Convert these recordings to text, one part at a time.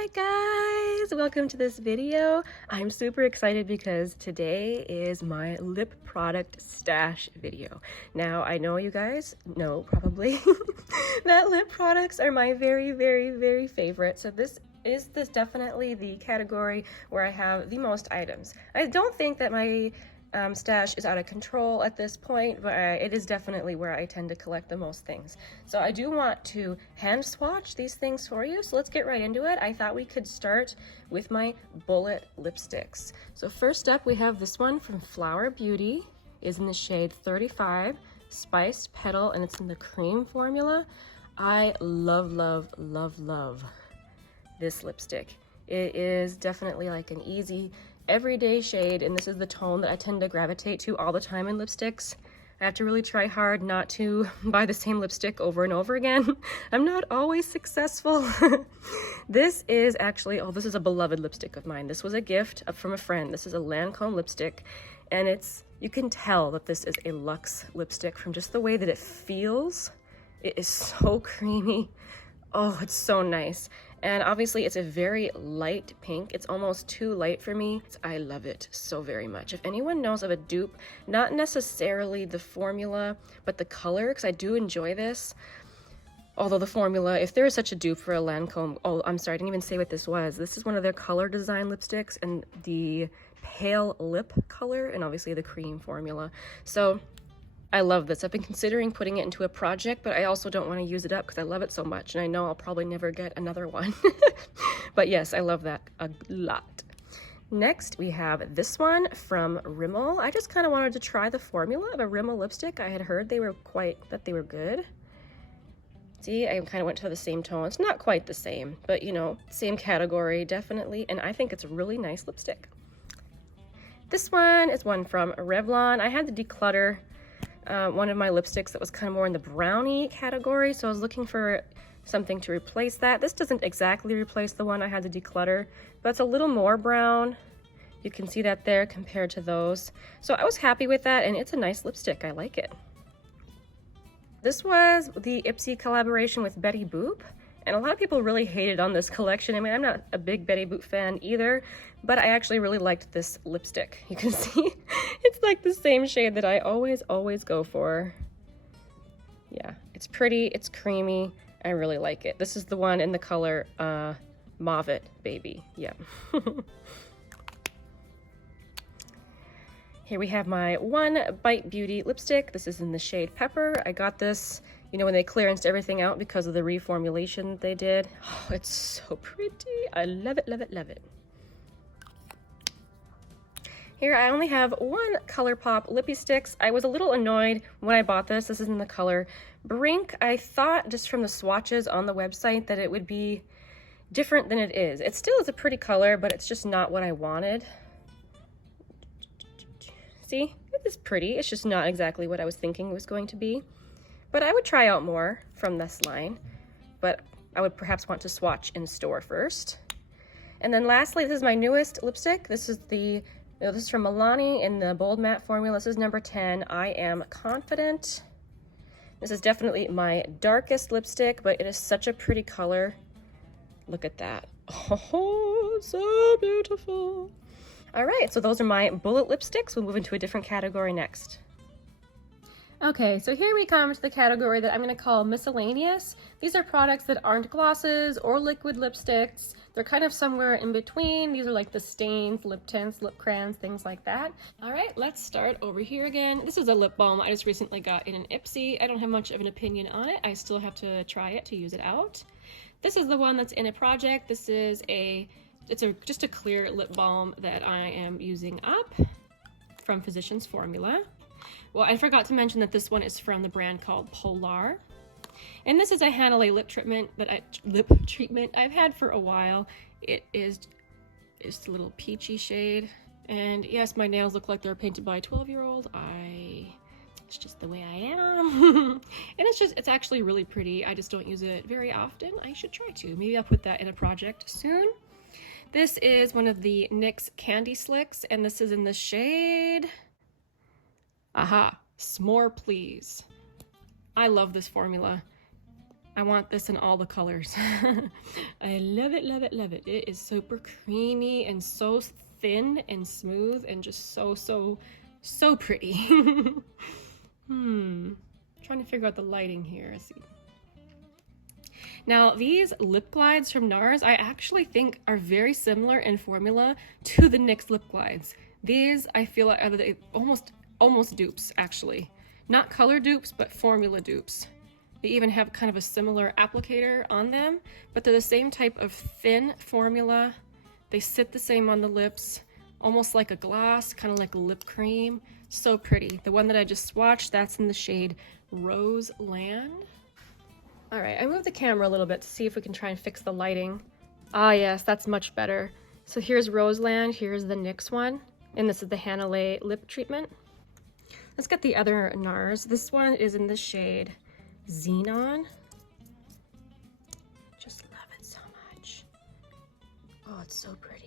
Hi guys, welcome to this video. I'm super excited because today is my lip product stash video. Now I know you guys know probably that lip products are my very favorite. So this is definitely the category where I have the most items. I don't think that my stash is out of control at this point, but it is definitely where I tend to collect the most things. So I do want to hand swatch these things for you, so let's get right into it. I thought we could start with my bullet lipsticks. So first up we have this one from Flower Beauty, is in the shade 35, Spiced Petal, and it's in the cream formula. I love this lipstick. It is definitely like an easy everyday shade, and this is the tone that I tend to gravitate to all the time in lipsticks. I have to really try hard not to buy the same lipstick over and over again. I'm not always successful. This is actually, oh, this is a beloved lipstick of mine. This was a gift from a friend. This is a Lancome lipstick, and you can tell that this is a luxe lipstick from just the way that it feels. It is so creamy. Oh, it's so nice. And obviously it's a very light pink. It's almost too light for me. I love it so very much. If anyone knows of a dupe, not necessarily the formula, but the color, because I do enjoy this. Although the formula, if there is such a dupe for a Lancome, oh, I'm sorry, I didn't even say what this was. This is one of their color design lipsticks, and the pale lip color, and obviously the cream formula. So I love this. I've been considering putting it into a project, but I also don't want to use it up because I love it so much, and I know I'll probably never get another one. But yes, I love that a lot. Next, we have this one from Rimmel. I just kind of wanted to try the formula of a Rimmel lipstick. I had heard they were good. See, I kind of went to the same tone. It's not quite the same, but you know, same category, definitely. And I think it's a really nice lipstick. This one is one from Revlon. I had to declutter one of my lipsticks that was kind of more in the brownie category, so I was looking for something to replace that. This doesn't exactly replace the one I had to declutter, but it's a little more brown. You can see that there compared to those. So I was happy with that, and it's a nice lipstick. I like it. This was the Ipsy collaboration with Betty Boop, and a lot of people really hated on this collection. I mean, I'm not a big Betty Boop fan either, but I actually really liked this lipstick. You can see it's like the same shade that I always go for. Yeah, it's pretty, it's creamy. I really like it. This is the one in the color Mauve It Baby. Yeah. Here we have my One Bite Beauty lipstick. This is in the shade Pepper. I got this, you know, when they clearanced everything out because of the reformulation they did. Oh, it's so pretty. I love it, love it, love it. Here I only have one ColourPop Lippie Sticks. I was a little annoyed when I bought this. This is in the color Brink. I thought just from the swatches on the website that it would be different than it is. It still is a pretty color, but it's just not what I wanted. See, it is pretty. It's just not exactly what I was thinking it was going to be. But I would try out more from this line, but I would perhaps want to swatch in store first. And then lastly, this is my newest lipstick. This is this is from Milani in the Bold Matte formula. This is number 10, I Am Confident. This is definitely my darkest lipstick, but it is such a pretty color. Look at that. Oh, so beautiful. All right, so those are my bullet lipsticks. We'll move into a different category next. Okay, so here we come to the category that I'm going to call miscellaneous. These are products that aren't glosses or liquid lipsticks. They're kind of somewhere in between. These are like the stains, lip tints, lip crayons, things like that. All right, let's start over here again. This is a lip balm I just recently got in an Ipsy. I don't have much of an opinion on it. I still have to try it to use it out. This is the one that's in a project. This is just a clear lip balm that I am using up from Physicians Formula. Well, I forgot to mention that this one is from the brand called Polar. And this is a Hanalei lip treatment I've had for a while. It's a little peachy shade. And yes, my nails look like they're painted by a 12-year-old. It's just the way I am. And it's actually really pretty. I just don't use it very often. I should try to. Maybe I'll put that in a project soon. This is one of the NYX Candy Slicks, and this is in the shade, aha, S'more Please. I love this formula. I want this in all the colors. I love it, love it, love it. It is super creamy and so thin and smooth and just so pretty. Trying to figure out the lighting here. Let's see. Now, these lip glides from NARS, I actually think are very similar in formula to the NYX lip glides. These, I feel like, are almost dupes, actually. Not color dupes, but formula dupes. They even have kind of a similar applicator on them, but they're the same type of thin formula. They sit the same on the lips, almost like a gloss, kind of like a lip cream. So pretty. The one that I just swatched, that's in the shade Rose Land. All right, I moved the camera a little bit to see if we can try and fix the lighting. Ah, yes, that's much better. So here's Roseland, here's the NYX one, and this is the Hannah Lay lip treatment. Let's get the other NARS. This one is in the shade Xenon. Just love it so much. Oh, it's so pretty.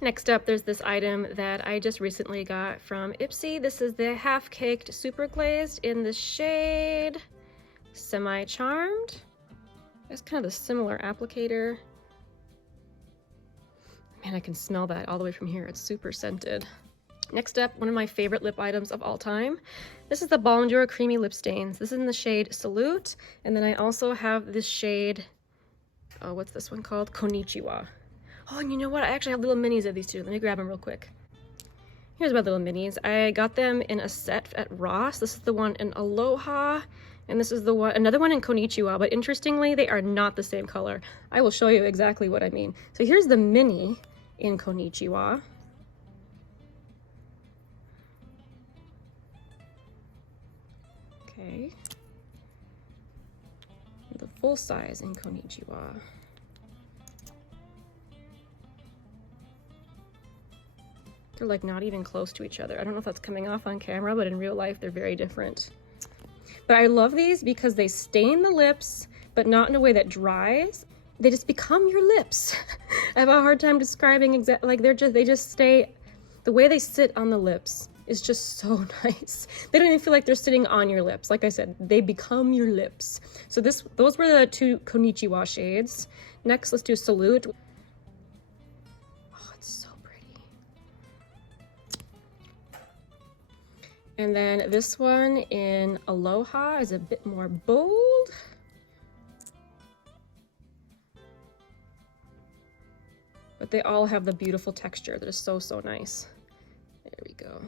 Next up, there's this item that I just recently got from Ipsy. This is the Half Caked Super Glazed in the shade Semi Charmed. It's kind of a similar applicator. Man, I can smell that all the way from here. It's super scented. Next up, one of my favorite lip items of all time. This is the Bonjour Creamy Lip Stains. This is in the shade Salute. And then I also have this shade, oh, what's this one called? Konnichiwa. Oh, and you know what? I actually have little minis of these two. Let me grab them real quick. Here's my little minis. I got them in a set at Ross. This is the one in Aloha, and this is the one, another one in Konnichiwa, but interestingly, they are not the same color. I will show you exactly what I mean. So here's the mini in Konnichiwa. Okay. The full size in Konnichiwa. They're like not even close to each other. I don't know if that's coming off on camera, but in real life, they're very different. But I love these because they stain the lips, but not in a way that dries. They just become your lips. I have a hard time describing exactly, like they just stay, the way they sit on the lips is just so nice. They don't even feel like they're sitting on your lips. Like I said, they become your lips. So those were the two Konnichiwa shades. Next, let's do Salute. And then this one in Aloha is a bit more bold. But they all have the beautiful texture that is so nice. There we go.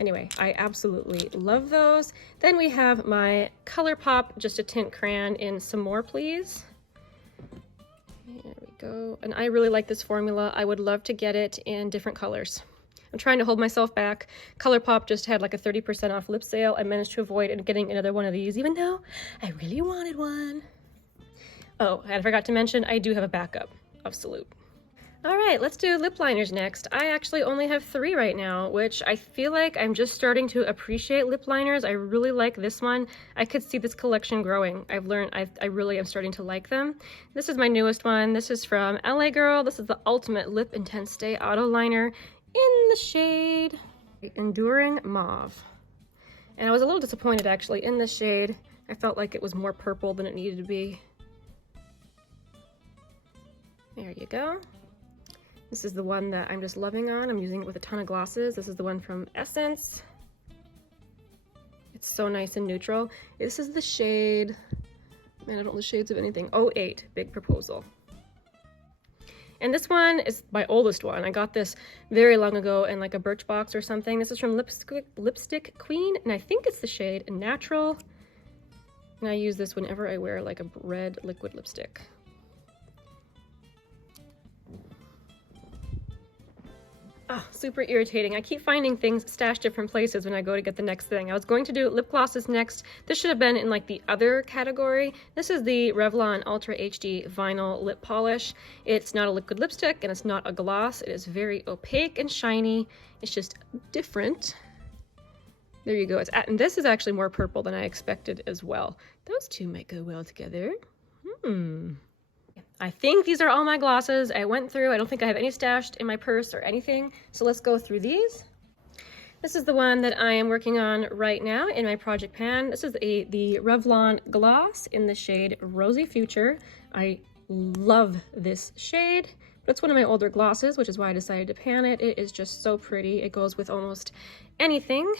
Anyway, I absolutely love those. Then we have my ColourPop Just a Tint crayon in Some More Please. There we go. And I really like this formula. I would love to get it in different colors. I'm trying to hold myself back. ColourPop just had like a 30% off lip sale. I managed to avoid getting another one of these, even though I really wanted one. Oh, and I forgot to mention, I do have a backup of Salute. All right, let's do lip liners next. I actually only have 3 right now, which I feel like I'm just starting to appreciate lip liners. I really like this one. I could see this collection growing. I've learned I really am starting to like them. This is my newest one. This is from LA Girl. This is the Ultimate Lip Intense Stay Auto Liner in the shade Enduring Mauve. And I was a little disappointed actually in this shade. I felt like it was more purple than it needed to be. There you go. This is the one that I'm just loving on. I'm using it with a ton of glosses. This is the one from Essence. It's so nice and neutral. This is the shade, man, I don't know the shades of anything. 08, Big Proposal. And this one is my oldest one. I got this very long ago in like a Birchbox or something. This is from Lipstick Queen, and I think it's the shade Natural. And I use this whenever I wear like a red liquid lipstick. Ah, super irritating. I keep finding things stashed different places when I go to get the next thing. I was going to do lip glosses next. This should have been in like the other category. This is the Revlon Ultra HD Vinyl Lip Polish. It's not a liquid lipstick and it's not a gloss. It is very opaque and shiny. It's just different. There you go. And this is actually more purple than I expected as well. Those two might go well together. I think these are all my glosses. I went through, I don't think I have any stashed in my purse or anything. So let's go through these. This is the one that I am working on right now in my project pan. This is the Revlon Gloss in the shade Rosy Future. I love this shade, but it's one of my older glosses, which is why I decided to pan it. It is just so pretty. It goes with almost anything.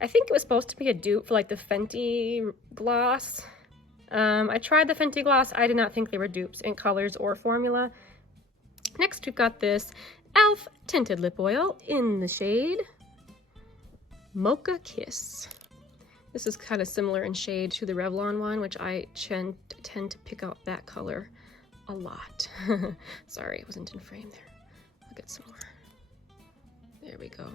I think it was supposed to be a dupe for like the Fenty gloss. I tried the Fenty gloss. I did not think they were dupes in colors or formula. Next, we've got this e.l.f. tinted lip oil in the shade Mocha Kiss. This is kind of similar in shade to the Revlon one, which I tend to pick out that color a lot. Sorry, it wasn't in frame there. I'll get some more. There we go.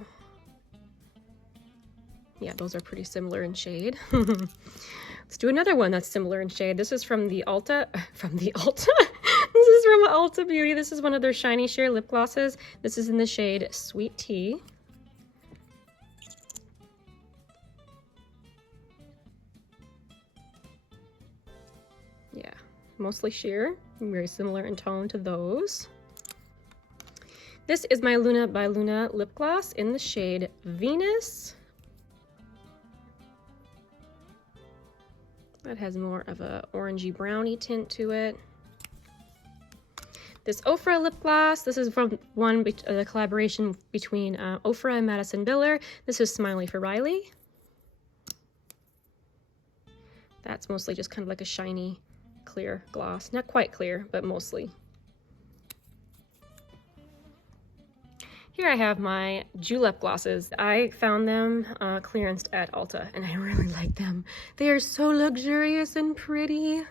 Yeah, those are pretty similar in shade. Let's do another one that's similar in shade. This is from the Ulta, This is from Ulta Beauty. This is one of their Shiny Sheer lip glosses. This is in the shade Sweet Tea. Yeah, mostly sheer, very similar in tone to those. This is my Luna by Luna lip gloss in the shade Venus. That has more of a orangey brownie tint to it. This Ofra lip gloss, this is from the collaboration between Ofra and Madison Biller. This is Smiley for Riley. That's mostly just kind of like a shiny, clear gloss. Not quite clear, but mostly. Here I have my Julep glosses. I found them clearanced at Ulta, and I really like them. They are so luxurious and pretty.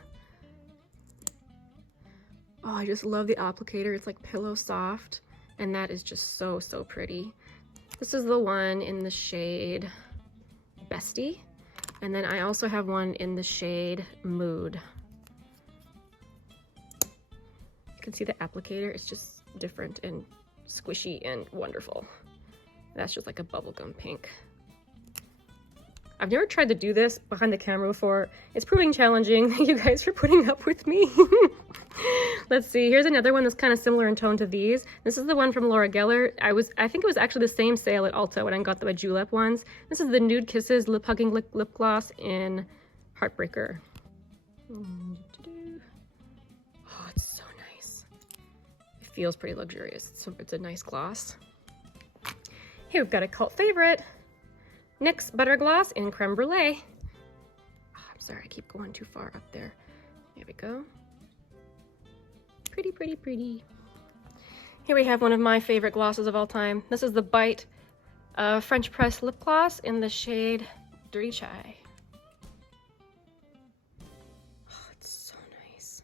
Oh, I just love the applicator. It's like pillow soft, and that is just so, so pretty. This is the one in the shade Bestie, and then I also have one in the shade Mood. You can see the applicator. It's just different and squishy and wonderful. That's just like a bubblegum pink. I've never tried to do this behind the camera before. It's proving challenging. Thank you guys for putting up with me. Let's see, here's another one that's kind of similar in tone to these. This is the one from Laura Geller. I think it was actually the same sale at Ulta when I got the Julep ones. This is the Nude Kisses Lip Hugging Lip Gloss in Heartbreaker. Oh, it's so nice. It feels pretty luxurious. So it's a nice gloss. Here we've got a cult favorite. NYX Butter Gloss in Creme Brulee. Oh, I'm sorry, I keep going too far up there. There we go. Pretty, pretty, pretty. Here we have one of my favorite glosses of all time. This is the Bite French Press Lip Gloss in the shade Dirty Chai. Oh, it's so nice.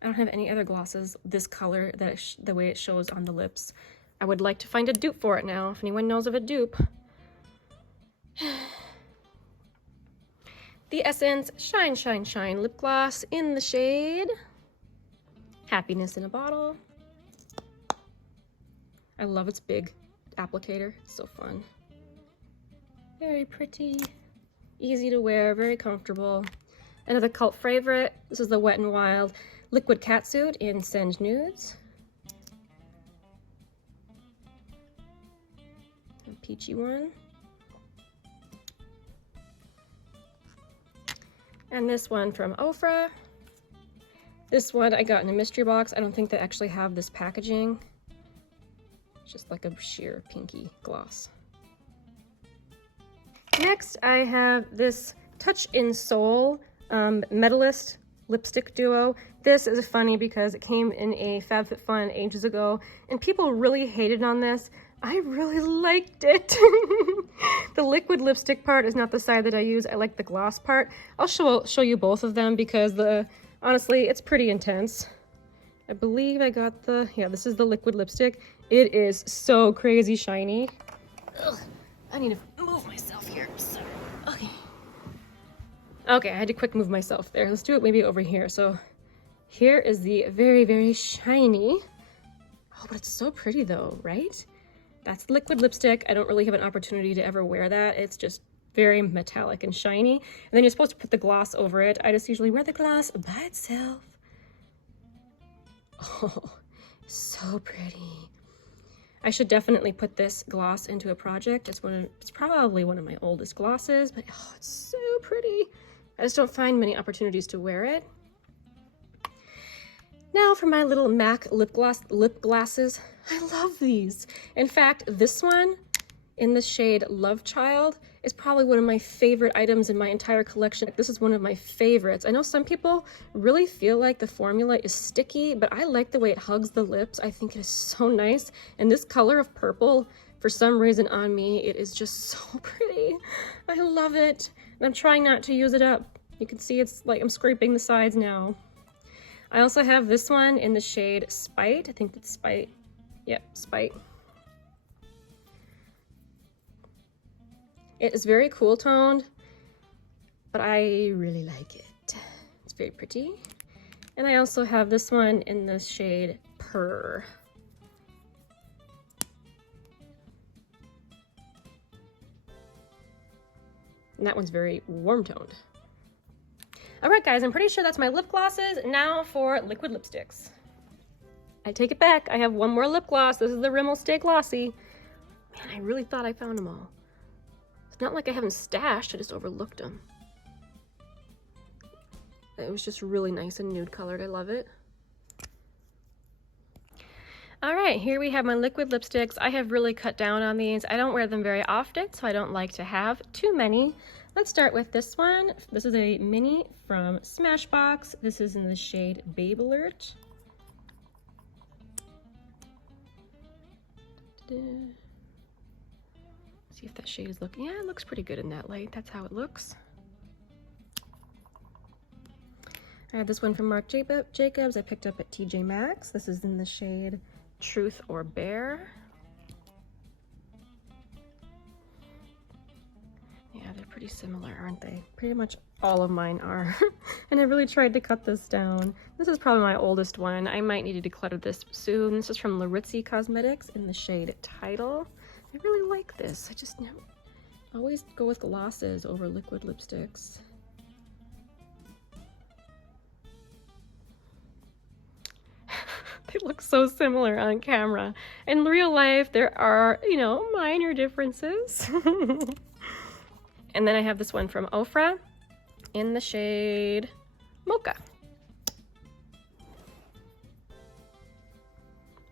I don't have any other glosses this color that the way it shows on the lips. I would like to find a dupe for it now, if anyone knows of a dupe. The Essence Shine Shine Shine Lip Gloss in the shade Happiness in a Bottle. I love its big applicator. It's so fun. Very pretty. Easy to wear, very comfortable. Another cult favorite. This is the Wet n Wild Liquid Catsuit in Send Nudes. A peachy one. And this one from Ofra. This one I got in a mystery box. I don't think they actually have this packaging. It's just like a sheer pinky gloss. Next, I have this Touch in Soul Medalist lipstick duo. This is funny because it came in a FabFitFun ages ago, and people really hated on this. I really liked it. The liquid lipstick part is not the side that I use. I like the gloss part. I'll show you both of them because honestly, it's pretty intense. I believe I got this is the liquid lipstick. It is so crazy shiny. Ugh, I need to move myself here. Sorry. Okay. Okay, I had to quick move myself there. Let's do it maybe over here. So here is the very, very shiny. Oh, but it's so pretty though, right? That's liquid lipstick. I don't really have an opportunity to ever wear that. It's just very metallic and shiny. And then you're supposed to put the gloss over it. I just usually wear the gloss by itself. Oh, so pretty. I should definitely put this gloss into a project. It's probably one of my oldest glosses, but oh, it's so pretty. I just don't find many opportunities to wear it. Now for my little MAC lip glasses. I love these. In fact, this one in the shade Love Child is probably one of my favorite items in my entire collection. This is one of my favorites. I know some people really feel like the formula is sticky, but I like the way it hugs the lips. I think it is so nice. And this color of purple, for some reason on me, it is just so pretty. I love it. And I'm trying not to use it up. You can see it's like I'm scraping the sides now. I also have this one in the shade Spite. I think it's Spite. Yep, Spite. It is very cool toned, but I really like it. It's very pretty. And I also have this one in the shade Purr. And that one's very warm toned. All right, guys, I'm pretty sure that's my lip glosses. Now for liquid lipsticks. I take it back. I have one more lip gloss. This is the Rimmel Stay Glossy. Man, I really thought I found them all. It's not like I haven't stashed, I just overlooked them. It was just really nice and nude colored. I love it. All right, here we have my liquid lipsticks. I have really cut down on these. I don't wear them very often, so I don't like to have too many. Let's start with this one. This is a mini from Smashbox. This is in the shade Babe Alert. See if that shade is looking, yeah, it looks pretty good in that light. That's how it looks. I have this one from Marc Jacobs. I picked up at TJ Maxx. This is in the shade Truth or Bear. Yeah, they're pretty similar, aren't they? Pretty much all of mine are. And I really tried to cut this down. This is probably my oldest one. I might need to declutter this soon. This is from Larizzi Cosmetics in the shade Tidal. I really like this. I just never always go with glosses over liquid lipsticks. They look so similar on camera. In real life, there are, you know, minor differences. And then I have this one from Ofra in the shade Mocha.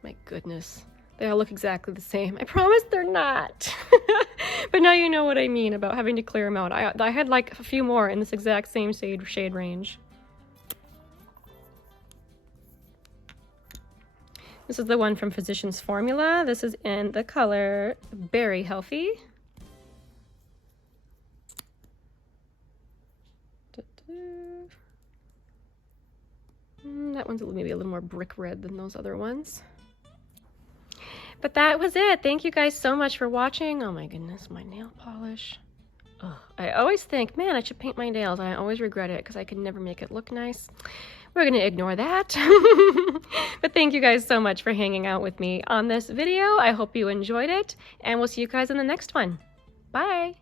My goodness. They all look exactly the same. I promise they're not. But now you know what I mean about having to clear them out. I had like a few more in this exact same shade range. This is the one from Physicians Formula. This is in the color Berry Healthy. That one's maybe a little more brick red than those other ones. But that was it. Thank you guys so much for watching. Oh my goodness, my nail polish. Ugh. I always think, man, I should paint my nails. I always regret it because I can never make it look nice. We're going to ignore that. But thank you guys so much for hanging out with me on this video. I hope you enjoyed it, and we'll see you guys in the next one. Bye.